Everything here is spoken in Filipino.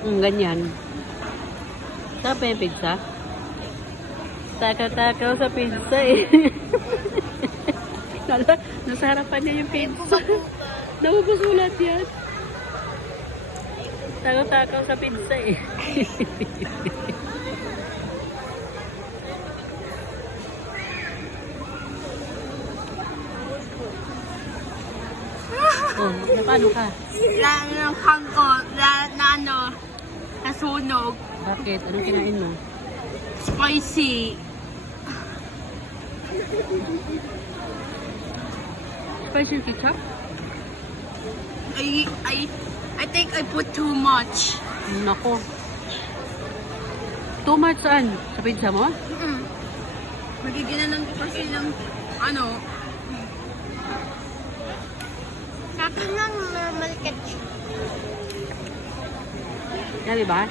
Ganyan. Sarap yung pizza. Takaw sa pizza eh. Nasa harapan niya yung pizza. Naubos mo lahat yan. Takaw sa pizza eh. Oh, paano ka? Ng hangko, nasunog. Bakit? Anong kinain mo? Spicy. Spicy ketchup? I think I put too much. Nako. Too much saan? Sa pizza mo? Magiginan ko kasi ng ano. Sa akin lang normal ketchup. Yan, diba?